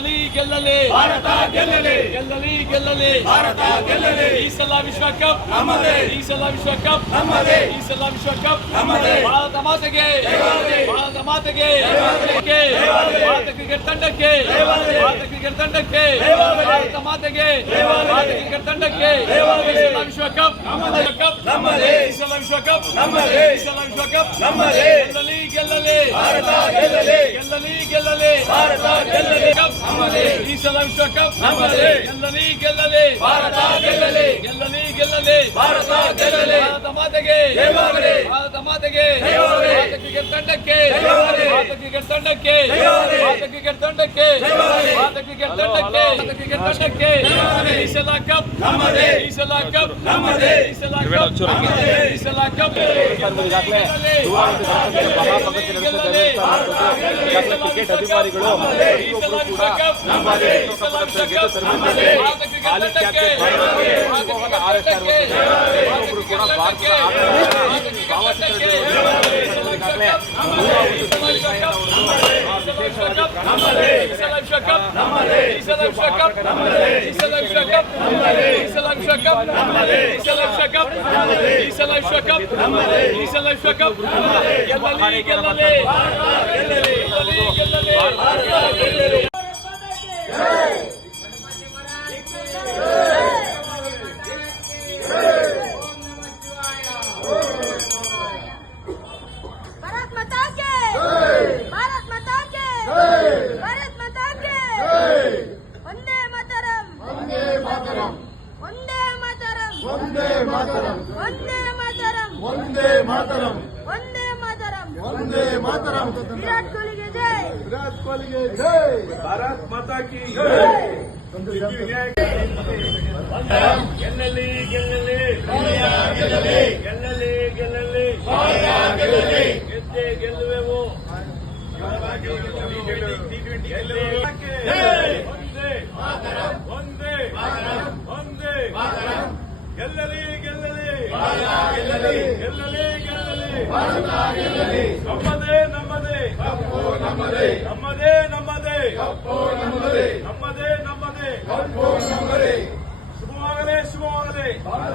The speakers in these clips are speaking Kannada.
ಗೆಲ್ಲಲಿ ಗೆಲ್ಲಲಿ ಭಾರತ ಗೆಲ್ಲಲಿ ಗೆಲ್ಲಲಿ ಗೆಲ್ಲಲಿ ಭಾರತ ಗೆಲ್ಲಲಿ ಈ ಸಲ ವಿಶ್ವಕಪ್ ನಮ್ಮದೇ ಈ ಸಲ ವಿಶ್ವಕಪ್ ನಮ್ಮದೇ ಈ ಸಲ ವಿಶ್ವಕಪ್ ನಮ್ಮದೇ ಭಾರತ ಮಾತೆಗೆ ಭಾರತ ಮಾತೆಗೆ ಭಾರತ ಕ್ರಿಕೆಟ್ ತಂಡಕ್ಕೆ ಭಾರತ ಕ್ರಿಕೆಟ್ ತಂಡಕ್ಕೆ ಭಾರತ ಮಾತೆಗೆ ಭಾರತ ಕ್ರಿಕೆಟ್ ತಂಡಕ್ಕೆ ಈ ಸಲ ವಿಶ್ವಕಪ್ ನಮ್ಮದೇ ಈ ಸಲ ವಿಶ್ವಕಪ್ ನಮ್ಮದೇ ಈ ಸಲ ವಿಶ್ವಕಪ್ ನಮ್ಮದೇ ಗೆಲ್ಲಲಿ ಗೆಲ್ಲಲಿ ಭಾರತ ಗೆಲ್ಲಲಿ ಗೆಲ್ಲಲಿ ಗೆಲ್ಲಲಿ ಭಾರತ ಗೆಲ್ಲಲಿ ನಮ್ಮದೇ ಈ ಸಲ ವಿಶ್ವಕಪ್ ನಮ್ಮದೇ ಗೆಲ್ಲಲಿ ಗೆಲ್ಲಲಿ ಭಾರತ ಗೆಲ್ಲಲಿ ಗೆಲ್ಲಲಿ ಗೆಲ್ಲಲಿ ಭಾರತ ಗೆಲ್ಲಲಿ ಭಾರತ ಮಾತೆಗೆ ಜಯವಾಗಲಿ ಭಾರತ ಮಾತೆಗೆ ಜಯವಾಗಲಿ ಭಾರತ ಕ್ರಿಕೆಟ್ ತಂಡಕ್ಕೆ ಜಯವಾಗಲಿ ಭಾರತ ಕ್ರಿಕೆಟ್ ತಂಡಕ್ಕೆ ಜಯವಾಗಲಿ ಭಾರತ ಕ್ರಿಕೆಟ್ ತಂಡಕ್ಕೆ ಜಯವಾಗಲಿ ಭಾರತ ಕ್ರಿಕೆಟ್ ತಂಡಕ್ಕೆ ಭಾರತ ಕ್ರಿಕೆಟ್ ತಂಡಕ್ಕೆ ಜಯವಾಗಲಿ ಈ ಸಲ ಕಪ್ ನಮ್ಮದೇ ಈ ಸಲ ಕಪ್ ನಮ್ಮದೇ ಈ ಸಲ ಕಪ್ ನಮ್ಮದೇ ಈ ಸಲ ಕಪ್ ಕ್ರಿಕೆಟ್ ಅಧಿಕಾರಿಗಳು ಪ್ರತಿಯೊಬ್ಬರು ಕೂಡ ಭಾರತ ಕ್ರಿಕೆಟ್ ತಂಡಕ್ಕೆ ಪ್ರತಿಯೊಬ್ಬರು ಕೂಡ ಭಾರತದ ಭಾವಚಿತ್ರಗಳು भारत माता के भारत माता के भारत माता के वंदे मातरम वंदे मातरम वंदे मातरम वंदे मातरम वंदे मातरम वंदे मातरम वंदे मातरम वंदे मातरम विराट कोहली के जय विराट कोहली के जय भारत माता की ಗೆಲ್ಲಲಿ ಗೆಲ್ಲಲಿ ಗೆಲ್ಲಲಿ ಗೆಲ್ಲಲಿ ಗೆಲ್ಲಲಿ ಗೆಲ್ಲಲಿ ಗೆದ್ದೆ ಗೆಲ್ಲುವೆವು ಒಂದೇ ಒಂದೇ ಗೆಲ್ಲಲಿ ಗೆಲ್ಲಲಿ ಗೆಲ್ಲಲಿ ಗೆಲ್ಲಲಿ ಗೆಲ್ಲಲಿ ಗೆಲ್ಲಲಿ ನಮ್ಮದೇ ನಮ್ಮದೇ ನಮ್ಮದೇ ನಮ್ಮದೇ ನಮ್ಮದೇ ನಮ್ಮದೇ ನಮ್ಮದೇ ನಮ್ಮದೇ ನಮ್ಮದೇ ಶುಭವಾಗಲೇ ಶುಭವಾಗಲೇ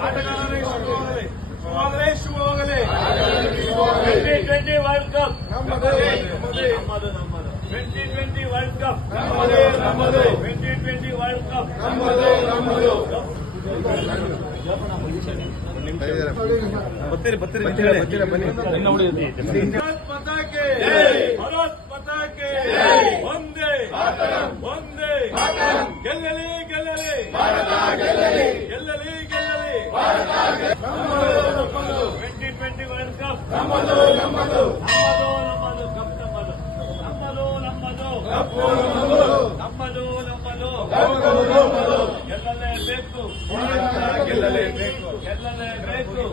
ಆಟಗಾರರಿಗೆ ಶುಭವಾಗಲೇ ಶುಭವಾಗಲೇ ಶುಭವಾಗಲೇ 2020 ವರ್ಲ್ಡ್ ಕಪ್ ನಮ್ಮದೇ ನಮ್ಮದು ನಮ್ಮದು 2020 ವರ್ಲ್ಡ್ ಕಪ್ ನಮ್ಮದೇ ನಮ್ಮದು 2020 ವರ್ಲ್ಡ್ ಕಪ್ ನಮ್ಮದು ನಮ್ಮದು ಭಾರತ್ ಮಾತಾ ಕೆ ಭಾರತ್ ಮಾತಾ ಕೆ ಒಂದೇ ಒಂದೇ ಗೆಲ್ಲಲಿ ಗೆಲ್ಲಲಿ ಗೆಲ್ಲಲಿ ಗೆಲ್ಲಲಿ ಗೆಲ್ಲಲಿ 2020 ವರ್ಲ್ಡ್ ಕಪ್ ನಮ್ಮದು ನಮ್ಮದು ನಮ್ಮದು ಕಪ್ ನಮ್ಮದು ನಮ್ಮದು ಕಪ್ಪು ನಮ್ಮದು ನಮ್ಮದು ನಮ್ಮದು ನಮ್ಮದು ಗೆಲ್ಲಲೇಬೇಕು ಗೆಲ್ಲಲೇಬೇಕು ಗೆಲ್ಲಲೇಬೇಕು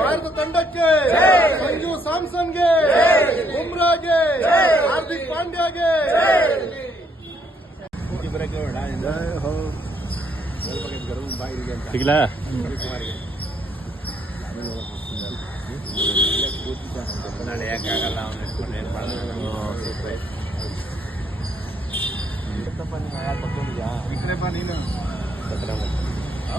ಭಾರತ ತಂಡಕ್ಕೆ ಸಂಜು ಸ್ಯಾಮ್ಸನ್ಗೆ ಬುಮ್ರಾಗೆ ಹಾರ್ದಿಕ್ ಪಾಂಡ್ಯಾಗೆ ಸಿಗ್ಲಾ ನಾಳೆ ಯಾಕಾಗಲ್ಲ ಅವನು ಇಟ್ಕೊಂಡು ಏನು ಮಾಡೋದು ನೀನು